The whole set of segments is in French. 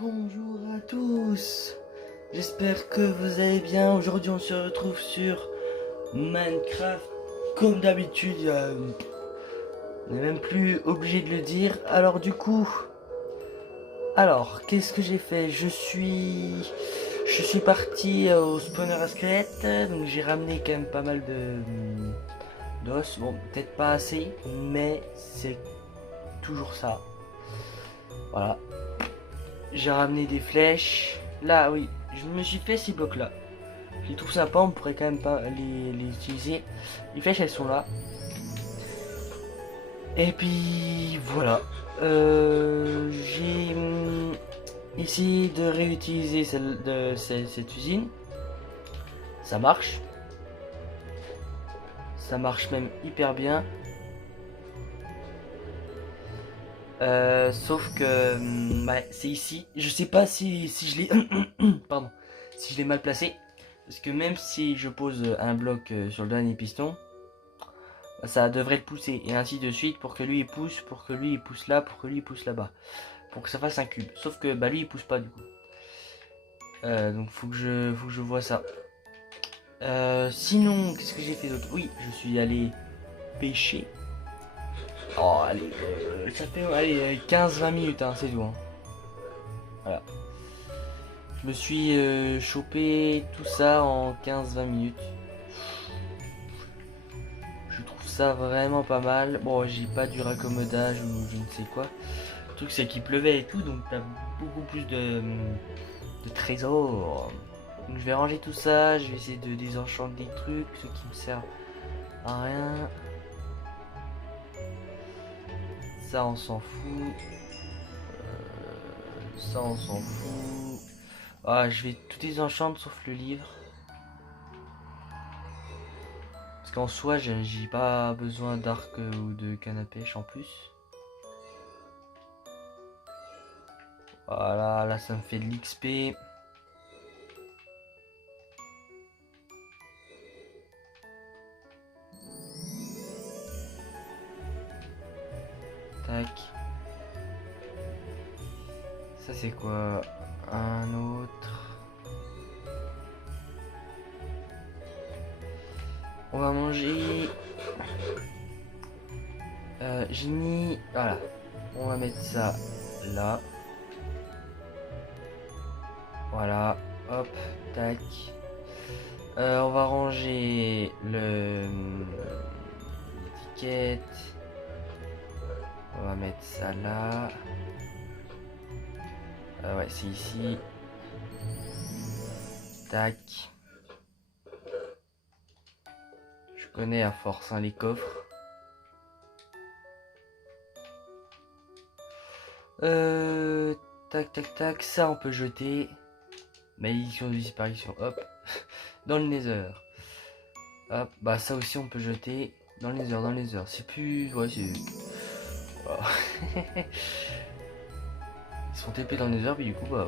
Bonjour à tous, j'espère que vous allez bien. Aujourd'hui on se retrouve sur Minecraft comme d'habitude, on n'est même plus obligé de le dire. Qu'est-ce que j'ai fait? Je suis parti au spawner à squelette, donc j'ai ramené quand même pas mal d'os. Bon, peut-être pas assez, mais c'est toujours ça. Voilà. J'ai ramené des flèches. Là, oui, je me suis fait ces blocs-là. Je les trouve sympas, on pourrait quand même pas les utiliser. Les flèches, elles sont là. Et puis, voilà. J'ai essayé de réutiliser cette usine. Ça marche. Ça marche même hyper bien. Sauf que ouais, c'est ici. Je sais pas si je l'ai pardon, si je l'ai mal placé, parce que même si je pose un bloc sur le dernier piston, ça devrait le pousser et ainsi de suite pour que lui il pousse, pour que lui il pousse là, pour que lui il pousse là-bas, pour que ça fasse un cube. Sauf que bah lui il pousse pas du coup. Donc faut que je vois ça. Sinon qu'est-ce que j'ai fait d'autre? Oui, je suis allé pêcher. Oh, allez, ça fait 15-20 minutes, hein, c'est tout. Hein. Voilà. Je me suis chopé tout ça en 15-20 minutes. Je trouve ça vraiment pas mal. Bon, j'ai pas du raccommodage ou je ne sais quoi. Le truc, c'est qu'il pleuvait et tout, donc t'as beaucoup plus de trésors. Donc, je vais ranger tout ça, je vais essayer de désenchanter des trucs, ce qui me sert à rien. Ça, on s'en fout. Ça, on s'en fout. Ah, je vais tout désenchanter sauf le livre. Parce qu'en soi, j'ai pas besoin d'arc ou de canne à pêche en plus. Voilà, là ça me fait de l'XP. Tac. Ça c'est quoi? Un autre. On va manger. J'ai mis. Voilà. On va mettre ça là. Voilà. Hop. Tac. On va ranger l'étiquette. On va mettre ça là. Ouais, c'est ici. Tac. Je connais à force hein, les coffres. Tac tac tac, ça on peut jeter. Malédiction de disparition, hop. Dans le nether. Hop, bah ça aussi on peut jeter. Dans le nether, c'est plus... Ouais, c'est... Voilà. Ils sont TP dans le nether, puis du coup, bah...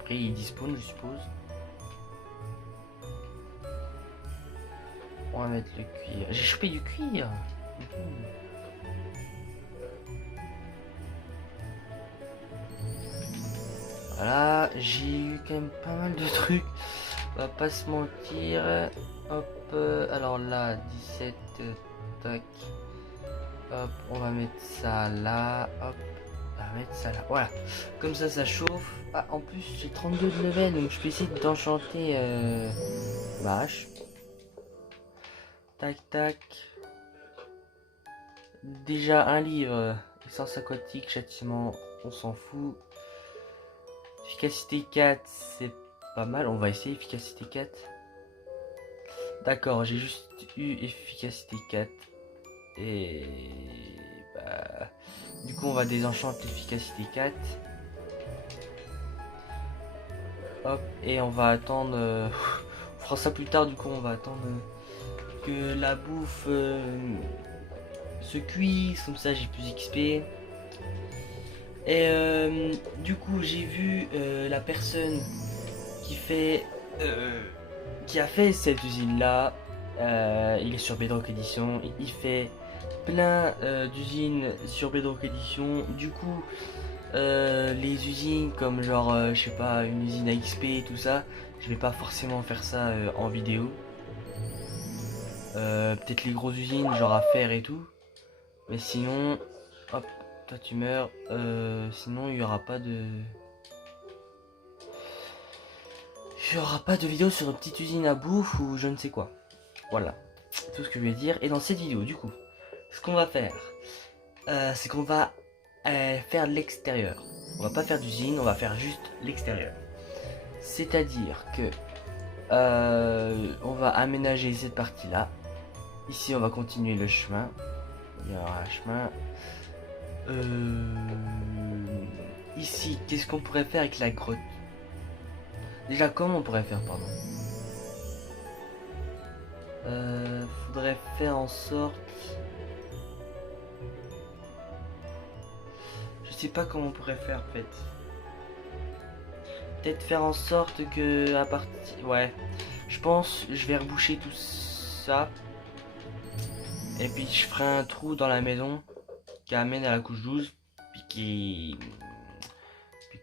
Après ils dispawnent, je suppose. On va mettre le cuir. J'ai chopé du cuir. Voilà, j'ai eu quand même pas mal de trucs. On va pas se mentir. Hop, alors là, 17, tac. Hop, on va mettre ça là. Hop, on va mettre ça là. Voilà, comme ça chauffe. Ah, en plus, j'ai 32 de level, donc je peux essayer d'enchanter ma hache. Tac, tac. Déjà un livre. Essence aquatique, châtiment, on s'en fout. Efficacité 4, c'est pas mal. On va essayer efficacité 4. D'accord, j'ai juste eu efficacité 4. Et bah, du coup, on va désenchanter l'efficacité 4. Hop, et on va attendre. On fera ça plus tard. Du coup, on va attendre que la bouffe se cuise. Comme ça, j'ai plus XP. Et du coup, j'ai vu la personne qui a fait cette usine là. Il est sur Bedrock Edition. Il fait plein d'usines sur Bedrock Edition. Du coup, Les usines comme genre, je sais pas, une usine à XP, tout ça, je vais pas forcément faire ça en vidéo. Peut-être les grosses usines, genre à faire et tout. Mais sinon, hop, toi tu meurs. Sinon, il y aura pas de... Il y aura pas de vidéo sur une petite usine à bouffe ou je ne sais quoi. Voilà, c'est tout ce que je vais dire. Et dans cette vidéo, du coup, ce qu'on va faire, c'est qu'on va faire l'extérieur. On va pas faire d'usine, on va faire juste l'extérieur. C'est-à-dire que on va aménager cette partie-là. Ici, on va continuer le chemin. Il y aura un chemin. Ici, qu'est-ce qu'on pourrait faire avec la grotte? Déjà, comment on pourrait faire, pardon? Faudrait faire en sorte... Je sais pas comment on pourrait faire, en fait. Peut-être faire en sorte que à partir... Ouais. Je pense je vais reboucher tout ça. Et puis je ferai un trou dans la maison qui amène à la couche 12. Puis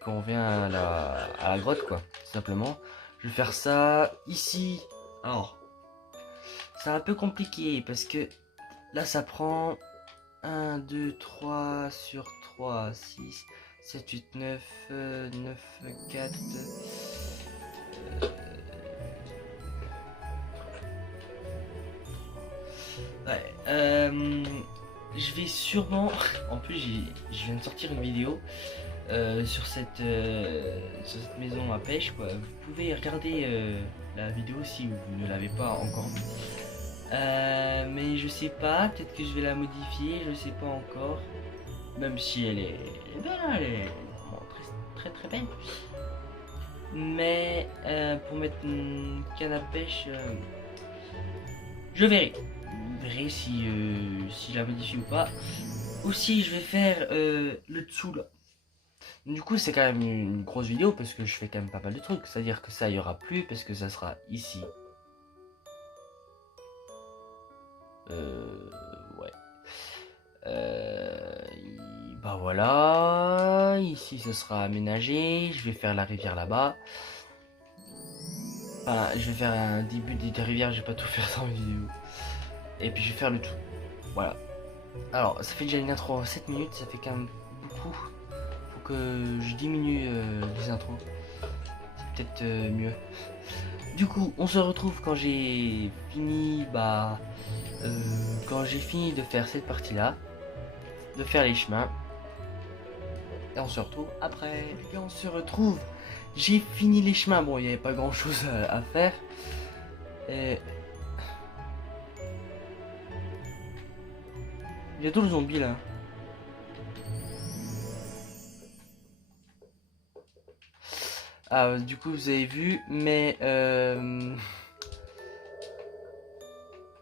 qu'on vient à la grotte, quoi. Tout simplement. Je vais faire ça ici. Alors, c'est un peu compliqué parce que là ça prend 1, 2, 3 sur 3, 6, 7, 8, 9, 9, 4. Ouais, je vais sûrement. En plus, je viens de sortir une vidéo sur cette maison à pêche, quoi. Vous pouvez regarder la vidéo si vous ne l'avez pas encore vue. Mais je sais pas, peut-être que je vais la modifier, je sais pas encore. Même si elle est belle, elle est vraiment très très belle. Mais pour mettre une canne à pêche, je verrai. Je verrai si je la modifie ou pas. Aussi, je vais faire le dessous là. Du coup, c'est quand même une grosse vidéo parce que je fais quand même pas mal de trucs. C'est-à-dire que ça, il y aura plus parce que ça sera ici. Ouais. Bah voilà. Ici, ce sera aménagé. Je vais faire la rivière là-bas. Enfin, je vais faire un début des rivières. Je vais pas tout faire dans la vidéo. Et puis, je vais faire le tout. Voilà. Alors, ça fait déjà une intro en 7 minutes. Ça fait quand même beaucoup. Faut que je diminue les intros. C'est peut-être mieux. Du coup, on se retrouve quand j'ai fini, quand j'ai fini de faire cette partie-là, de faire les chemins. Et on se retrouve après. Et on se retrouve. J'ai fini les chemins. Bon, il n'y avait pas grand-chose à faire. Et... il y a tout le zombie là. Ah, du coup, vous avez vu, mais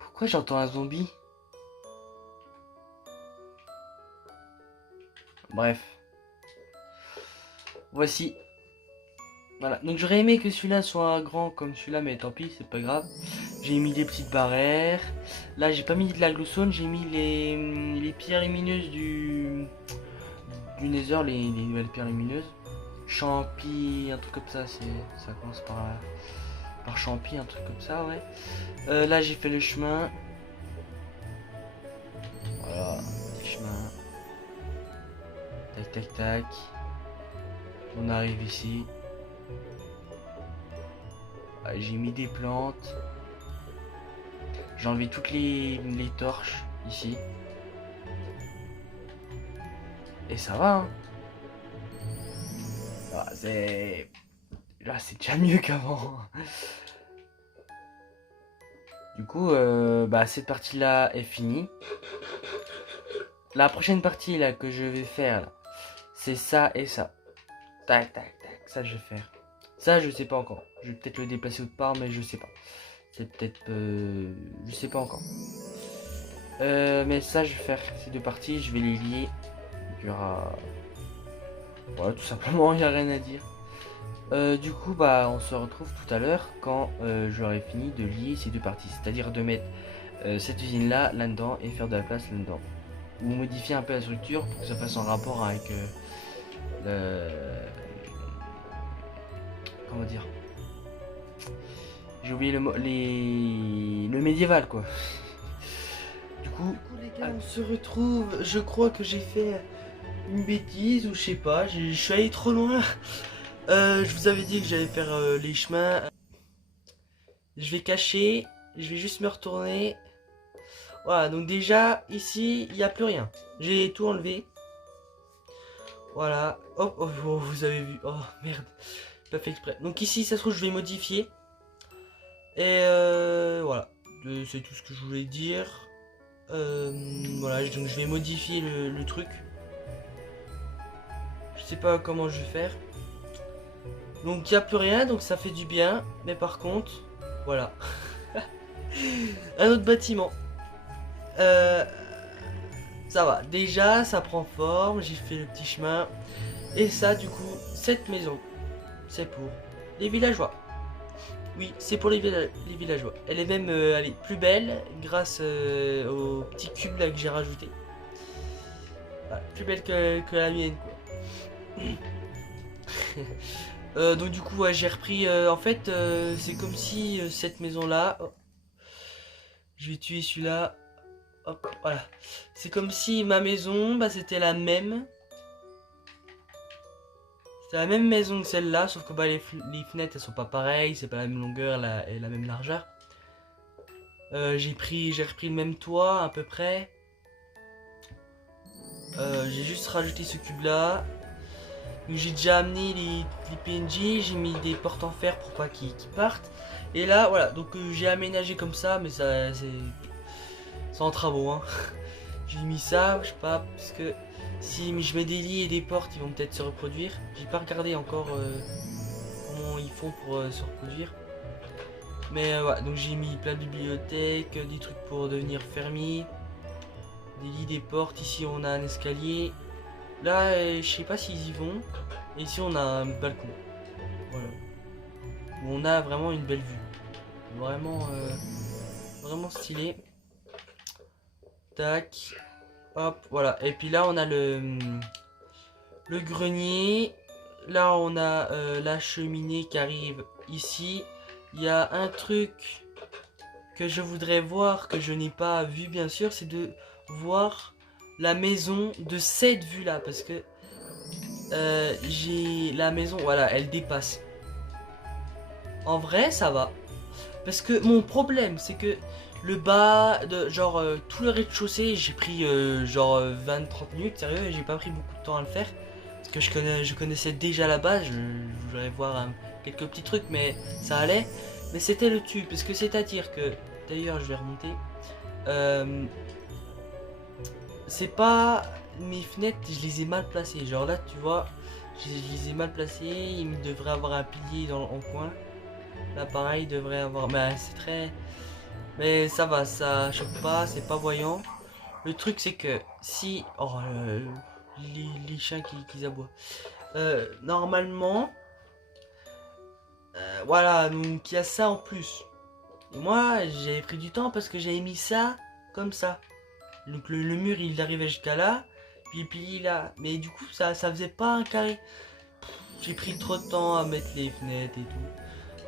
pourquoi j'entends un zombie? Bref. Voici. Voilà. Donc j'aurais aimé que celui-là soit grand comme celui-là, mais tant pis, c'est pas grave. J'ai mis des petites barrières. Là, j'ai pas mis de la glowstone, j'ai mis les pierres lumineuses du Nether, les nouvelles pierres lumineuses. Champi, un truc comme ça, ça commence par champi, un truc comme ça, ouais. Là, j'ai fait le chemin. Voilà, le chemin. Tac, tac, tac. On arrive ici. Ouais, j'ai mis des plantes. J'ai enlevé toutes les torches ici. Et ça va, hein. Ah, là, c'est déjà mieux qu'avant. Du coup, cette partie-là est finie. La prochaine partie là que je vais faire, c'est ça et ça. Tac, tac, tac. Ça, je vais faire. Ça, je sais pas encore. Je vais peut-être le déplacer autre part, mais je sais pas. C'est peut-être... je sais pas encore. Mais ça, je vais faire ces deux parties. Je vais les lier. Il y aura... voilà, tout simplement, il n'y a rien à dire. Du coup, on se retrouve tout à l'heure quand j'aurai fini de lier ces deux parties. C'est-à-dire de mettre cette usine-là, là-dedans, et faire de la place là-dedans. Ou modifier un peu la structure pour que ça fasse en rapport avec comment dire, j'ai oublié le médiéval quoi. Du coup les gars, on se retrouve. Je crois que j'ai fait une bêtise ou je sais pas, je suis allé trop loin. Je vous avais dit que j'allais faire les chemins. Je vais cacher, je vais juste me retourner. Voilà, donc déjà ici il n'y a plus rien. J'ai tout enlevé. Voilà, hop, oh, oh, vous avez vu, oh merde, j'ai pas fait exprès. Donc ici ça se trouve je vais modifier. Et voilà, c'est tout ce que je voulais dire. Voilà, donc je vais modifier le truc. Je sais pas comment je vais faire. Donc il n'y a plus rien, donc ça fait du bien. Mais par contre, voilà. Un autre bâtiment. Ça va, déjà ça prend forme, j'ai fait le petit chemin. Et ça du coup, cette maison, c'est pour les villageois. Oui, c'est pour les villageois. Elle est même elle est plus belle grâce au petit cube là que j'ai rajouté. Voilà, plus belle que la mienne quoi. Donc du coup ouais, j'ai repris en fait c'est comme si cette maison là, oh, je vais tuer celui-là. Hop, voilà. C'est comme si ma maison, bah, c'était la même. C'était la même maison que celle-là, sauf que bah, les fenêtres elles sont pas pareilles, c'est pas la même longueur et la même largeur. J'ai repris le même toit à peu près. J'ai juste rajouté ce cube là. J'ai déjà amené les PNJ, j'ai mis des portes en fer pour pas qu'ils partent. Et là voilà, donc j'ai aménagé comme ça, mais ça c'est sans travaux hein. J'ai mis ça, je sais pas, parce que si je mets des lits et des portes, ils vont peut-être se reproduire. J'ai pas regardé encore comment ils font pour se reproduire. Mais voilà, donc j'ai mis plein de bibliothèques, des trucs pour devenir fermier, des lits, des portes. Ici on a un escalier. Là, je sais pas s'ils y vont. Et ici on a un balcon. Voilà. Où on a vraiment une belle vue. Vraiment, vraiment stylé. Tac. Hop, voilà. Et puis là, on a le grenier. Là, on a la cheminée qui arrive ici. Il y a un truc que je voudrais voir, que je n'ai pas vu, bien sûr, c'est de voir la maison de cette vue-là. Parce que j'ai la maison, voilà, elle dépasse. En vrai, ça va. Parce que mon problème, c'est que le bas, de genre tout le rez-de-chaussée, j'ai pris genre 20-30 minutes, sérieux, j'ai pas pris beaucoup de temps à le faire. Parce que je connaissais déjà la base, je voulais voir quelques petits trucs, mais ça allait. Mais c'était le tube, parce que c'est-à-dire que, d'ailleurs je vais remonter, c'est pas mes fenêtres, je les ai mal placées. Genre là, tu vois, je les ai mal placées, il devrait avoir un pilier en coin. Là pareil, il devrait avoir, mais c'est très... Mais ça va, ça choque pas, c'est pas voyant. Le truc c'est que si... Oh, les chiens qui aboient. Normalement... voilà, donc il y a ça en plus. Et moi, j'avais pris du temps parce que j'avais mis ça comme ça. Donc le mur, il arrivait jusqu'à là. Puis le pilier là. Mais du coup, ça faisait pas un carré. J'ai pris trop de temps à mettre les fenêtres et tout.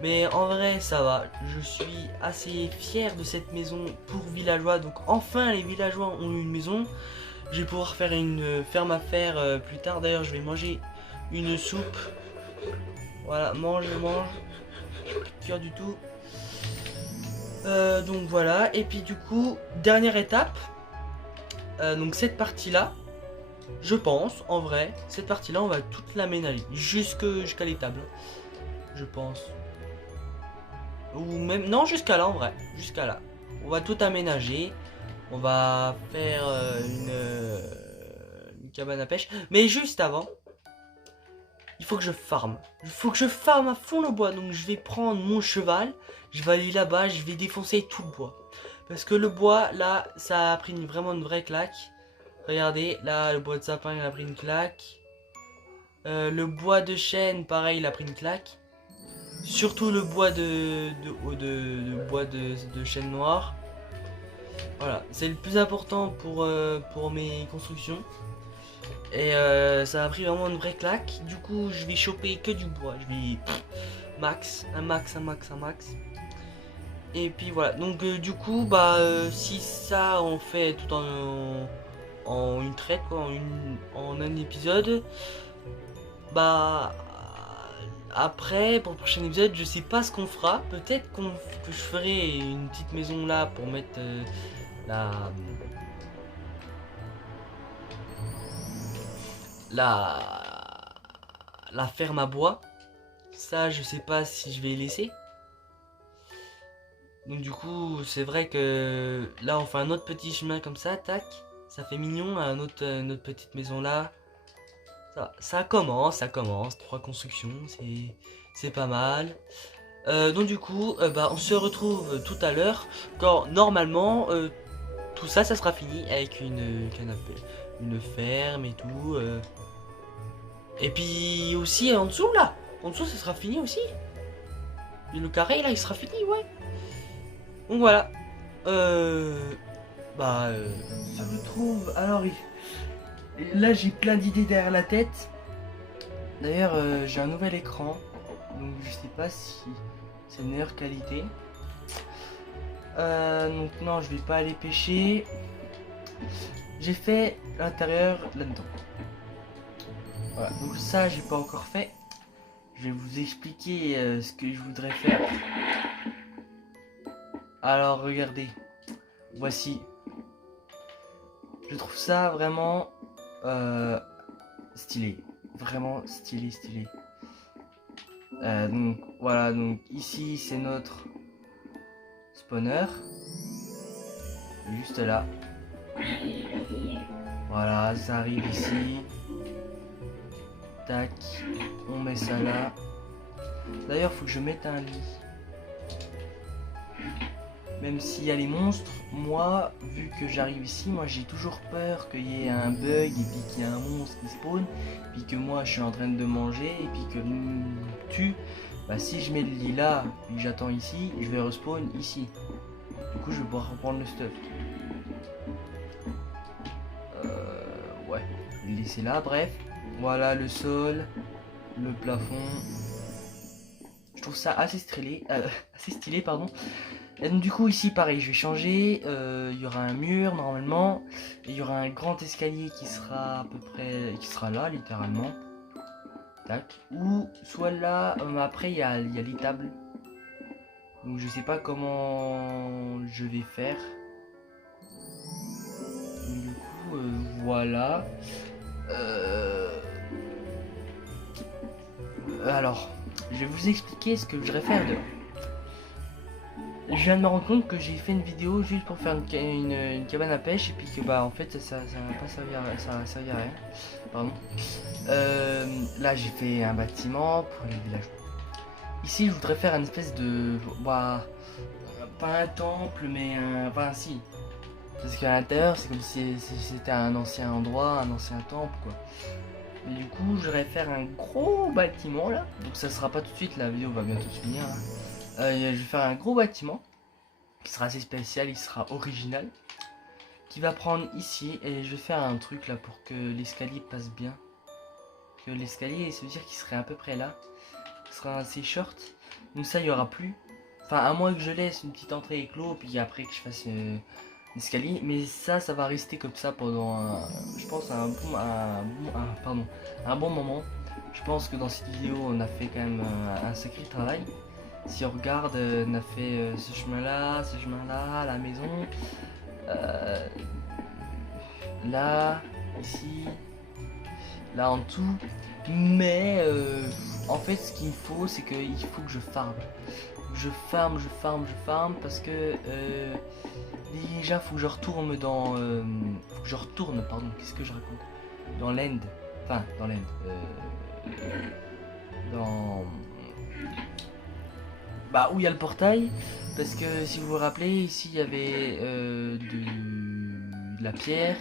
Mais en vrai ça va, je suis assez fier de cette maison pour villageois. Donc enfin les villageois ont une maison. Je vais pouvoir faire une ferme à faire plus tard. D'ailleurs je vais manger une soupe. Voilà, mange. Cœur du tout. Donc voilà, et puis du coup, dernière étape. Donc cette partie là, je pense, en vrai, cette partie là on va toute l'aménager jusqu'à l'étable. Je pense. Ou même, non, jusqu'à là en vrai, jusqu'à là. On va tout aménager. On va faire une cabane à pêche. Mais juste avant, il faut que je farme. Il faut que je farme à fond le bois. Donc je vais prendre mon cheval. Je vais aller là-bas, je vais défoncer tout le bois. Parce que le bois, là, ça a pris vraiment une vraie claque. Regardez, là, le bois de sapin, il a pris une claque. Le bois de chêne, pareil, il a pris une claque. Surtout le bois de chêne noir. Voilà, c'est le plus important pour mes constructions. Et ça a pris vraiment une vraie claque. Du coup, je vais choper que du bois. Je vais un max. Et puis voilà. Donc du coup, si ça on fait tout en une traite, quoi, en un épisode, bah après pour le prochain épisode, je sais pas ce qu'on fera. Peut-être que je ferai une petite maison là pour mettre la la la ferme à bois. Ça, je sais pas si je vais laisser. Donc du coup, c'est vrai que là, on fait un autre petit chemin comme ça, tac. Ça fait mignon, une autre petite maison là. Ça commence. 3 constructions, c'est pas mal. Donc du coup, on se retrouve tout à l'heure quand normalement tout ça, ça sera fini avec une ferme et tout. Et puis aussi en dessous là, en dessous ça sera fini aussi. Et le carré là, il sera fini, ouais. Donc voilà. Euh, bah, ça me trouve. Alors, là, j'ai plein d'idées derrière la tête. D'ailleurs, j'ai un nouvel écran. Donc, je sais pas si c'est de meilleure qualité. Donc, non, je vais pas aller pêcher. J'ai fait l'intérieur là-dedans. Voilà, donc ça, j'ai pas encore fait. Je vais vous expliquer ce que je voudrais faire. Alors, regardez. Voici. Je trouve ça vraiment stylé. Vraiment stylé. Donc voilà, donc ici c'est notre spawner. Juste là. Voilà, ça arrive ici. Tac. On met ça là. D'ailleurs, faut que je mette un lit. Même s'il y a les monstres, moi, vu que j'arrive ici, moi j'ai toujours peur qu'il y ait un bug et puis qu'il y ait un monstre qui spawn, puis que moi je suis en train de manger et puis que tue. Bah si je mets le lit là, puis que j'attends ici, je vais respawn ici. Du coup je vais pouvoir reprendre le stuff. Ouais, je vais le laisser là, bref. Voilà le sol, le plafond. Je trouve ça assez stylé, pardon. Et donc du coup ici pareil, je vais changer, il y aura un mur normalement, et il y aura un grand escalier qui sera à peu près, qui sera là littéralement, tac, ou soit là, après il y a les tables, donc je sais pas comment je vais faire, donc, du coup voilà, alors je vais vous expliquer ce que je vais faire dehors. Je viens de me rendre compte que j'ai fait une vidéo juste pour faire une cabane à pêche et puis que en fait ça va pas servir, ça va servir à rien. Pardon. Là j'ai fait un bâtiment pour les villageois. Ici je voudrais faire une espèce de pas un temple mais si. Parce qu'à l'intérieur c'est comme si c'était un ancien endroit, un ancien temple quoi. Mais du coup je voudrais faire un gros bâtiment là. Donc ça sera pas tout de suite, la vidéo va bientôt se finir. Je vais faire un gros bâtiment qui sera assez spécial, il sera original, qui va prendre ici et je vais faire un truc là pour que l'escalier passe bien. Que l'escalier, ça veut dire qu'il serait à peu près là, ce sera assez short, donc ça il y aura plus. Enfin à moins que je laisse une petite entrée éclos puis après que je fasse l'escalier, mais ça va rester comme ça pendant je pense un bon moment. Je pense que dans cette vidéo on a fait quand même un sacré travail. Si on regarde, on a fait ce chemin-là, la maison, là, ici, là en tout. Mais en fait, ce qu'il me faut, c'est qu'il faut que je farme. Je farme parce que déjà, faut que je retourne pardon, qu'est-ce que je raconte? Dans l'end, enfin, dans l'end, dans où il y a le portail, parce que si vous vous rappelez ici il y avait de la pierre,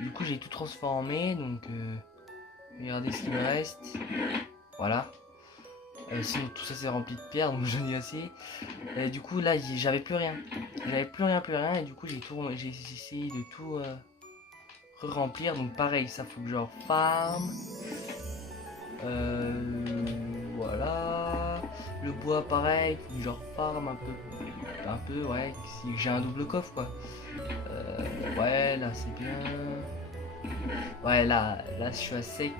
du coup j'ai tout transformé, donc regardez ce qu'il me reste, voilà, sinon tout ça c'est rempli de pierre donc j'en ai assez, du coup là j'avais plus rien, et du coup j'ai essayé de tout remplir. Donc pareil, ça faut que je farm. Voilà. Le bois pareil, faut que je farm un peu, ouais. Si j'ai un double coffre quoi. Ouais, là c'est bien. Ouais, là je suis à sec.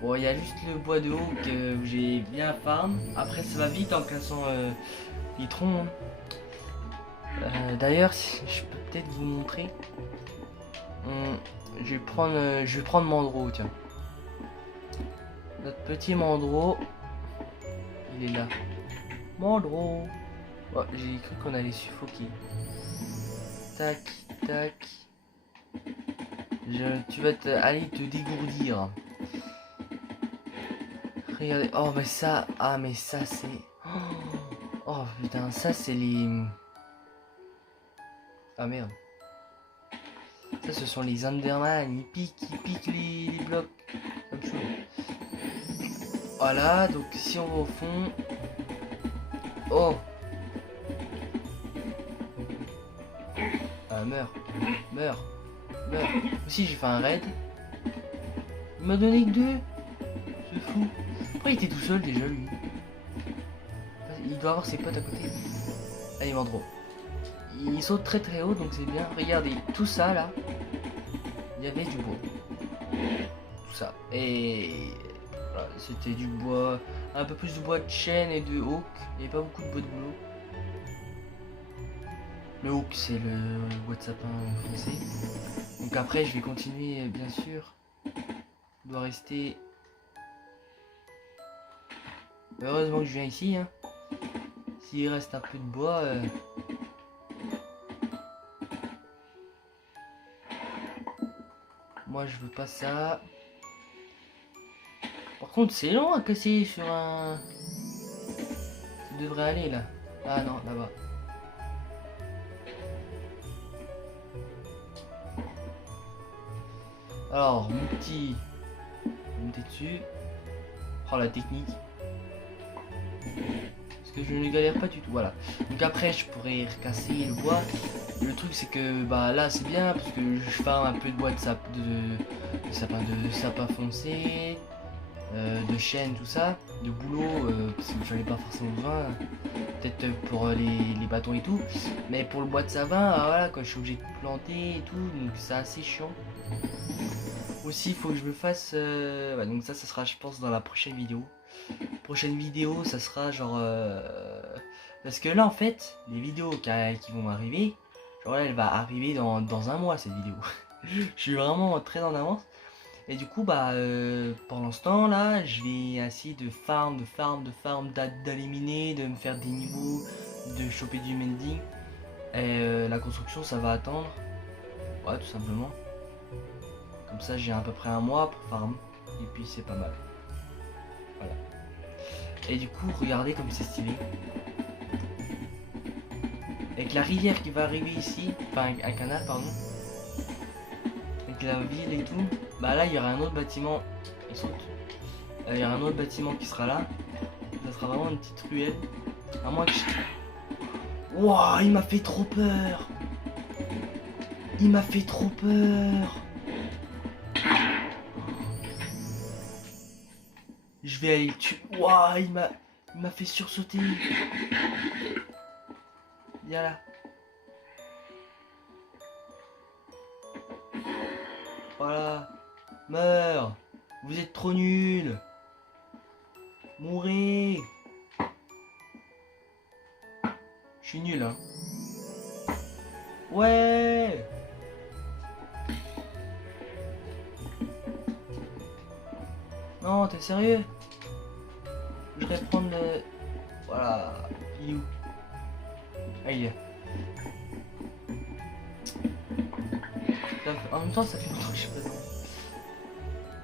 Bon, il y a juste le bois de haut que j'ai bien farm. Après, ça va vite en cassant les troncs. D'ailleurs, je peux peut-être vous montrer. Je vais prendre Mandro, tiens. Notre petit Mandro. Il est là. Mandro. Oh, j'ai cru qu'on allait suffoquer. Tac, tac. Tu vas aller te dégourdir. Regardez. Oh, mais ça. Ah, mais ça, c'est. Oh, putain, ça, c'est les. Ah, merde. Ça, ce sont les Enderman. Ils piquent les blocs. Comme ça. Voilà, donc si on va au fond. Oh! Ah, meurs. Aussi, j'ai fait un raid. Il m'a donné que 2. C'est fou. Pourquoi il était tout seul déjà, lui? Il doit avoir ses potes à côté. Allez, Mandro. Il saute très très haut, donc c'est bien. Regardez, tout ça là, il y avait du bois. Tout ça. Et voilà, c'était du bois, un peu plus de bois de chêne et de oak. Il n'y avait pas beaucoup de bois de boulot. Le oak, c'est le bois de sapin français. Donc après, je vais continuer, bien sûr. Il doit rester. Heureusement que je viens ici. Hein. S'il reste un peu de bois. Moi, je veux pas ça. Par contre, c'est long à casser sur un. Ça devrait aller là. Ah non, là-bas. Alors, mon petit. Monter dessus. Oh, la technique. Parce que je ne galère pas du tout. Voilà. Donc après, je pourrais recasser le bois. Le truc, c'est que bah là, c'est bien parce que je farme un peu de bois de sapin foncé. De chêne, tout ça, de boulot, parce que j'en ai pas forcément besoin, peut-être pour les bâtons et tout, mais pour le bois de sapin, voilà quoi, je suis obligé de planter et tout, donc c'est assez chiant. Aussi, il faut que je me fasse, ouais, donc ça sera, je pense, dans la prochaine vidéo. Prochaine vidéo, ça sera genre, parce que là en fait, les vidéos qui vont arriver, genre là, elle va arriver dans un mois cette vidéo. Je suis vraiment très en avance. Et du coup, bah, pendant ce temps là, je vais essayer de farm, d'aller miner, de me faire des niveaux, de choper du mending. Et la construction, ça va attendre. Ouais, tout simplement. Comme ça, j'ai à peu près un mois pour farm. Et puis, c'est pas mal. Voilà. Et du coup, regardez comme c'est stylé. Avec la rivière qui va arriver ici, enfin, un canal, pardon. Avec la ville et tout. Bah là, il y aura un autre bâtiment. Il saute. Il y aura un autre bâtiment qui sera là. Ça sera vraiment une petite ruelle. À moins que je... Wouah, il m'a fait trop peur. Il m'a fait trop peur. Je vais aller le tuer. Wouah, il m'a fait sursauter. Viens là. Voilà. Meurs. Vous êtes trop nuls. Mourez. Je suis nul, hein. Ouais. Non, t'es sérieux? Je vais prendre le... Voilà. Il est où? Ah, il est là. En même temps, ça fait longtemps que je suis pas dedans.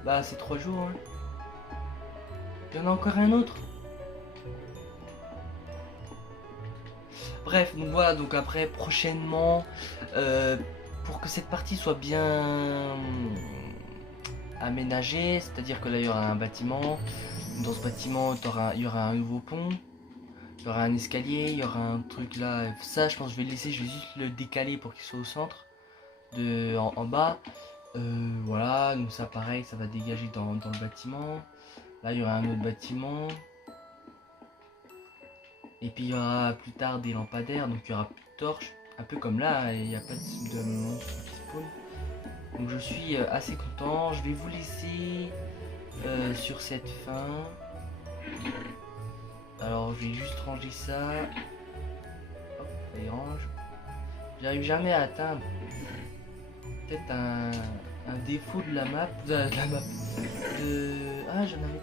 Bah, c'est 3 jours, hein. Il y en a encore un autre. Bref, donc voilà, donc après, prochainement, pour que cette partie soit bien aménagée, c'est-à-dire que là, il y aura un bâtiment. Dans ce bâtiment, il y aura un nouveau pont. Il y aura un escalier, il y aura un truc là. Ça, je pense que je vais le laisser, je vais juste le décaler pour qu'il soit au centre, en bas. Voilà, donc ça pareil, ça va dégager dans le bâtiment. Là il y aura un autre bâtiment. Et puis il y aura plus tard des lampadaires, donc il y aura plus de torches. Un peu comme là, il n'y a pas de monstre qui spawn. Donc je suis assez content. Je vais vous laisser sur cette fin. Alors je vais juste ranger ça. Hop, ça y range. J'arrive jamais à atteindre. Peut-être un défaut de la map. Ah, j'en avais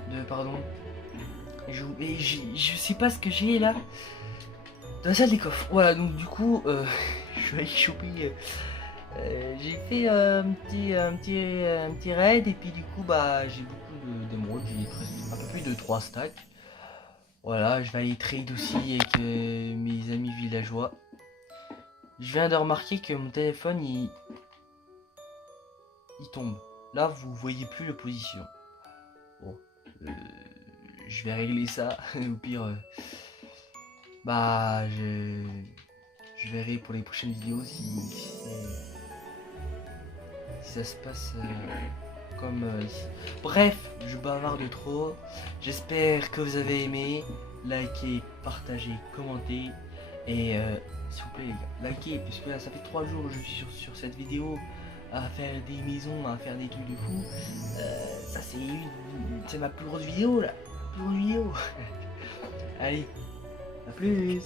déjà. Pardon. Je sais pas ce que j'ai là. Dans la salle des coffres. Voilà, donc du coup, je suis allé choper. J'ai fait un petit raid. Et puis du coup, bah, j'ai beaucoup d'émeraudes. J'ai presque un peu plus de 3 stacks. Voilà, je vais aller trade aussi avec mes amis villageois. Je viens de remarquer que mon téléphone il tombe. Là, vous voyez plus la position. Bon, je vais régler ça. Au pire, bah, je verrai pour les prochaines vidéos si ça se passe comme ici. Bref, je bavarde trop. J'espère que vous avez aimé. Likez, partagez, commentez. Et s'il vous plaît, les gars, likez, puisque là, ça fait 3 jours que je suis sur cette vidéo à faire des maisons, à faire des trucs de fou. Ça, c'est ma plus grosse vidéo là. Ma plus grosse vidéo. Allez, à plus.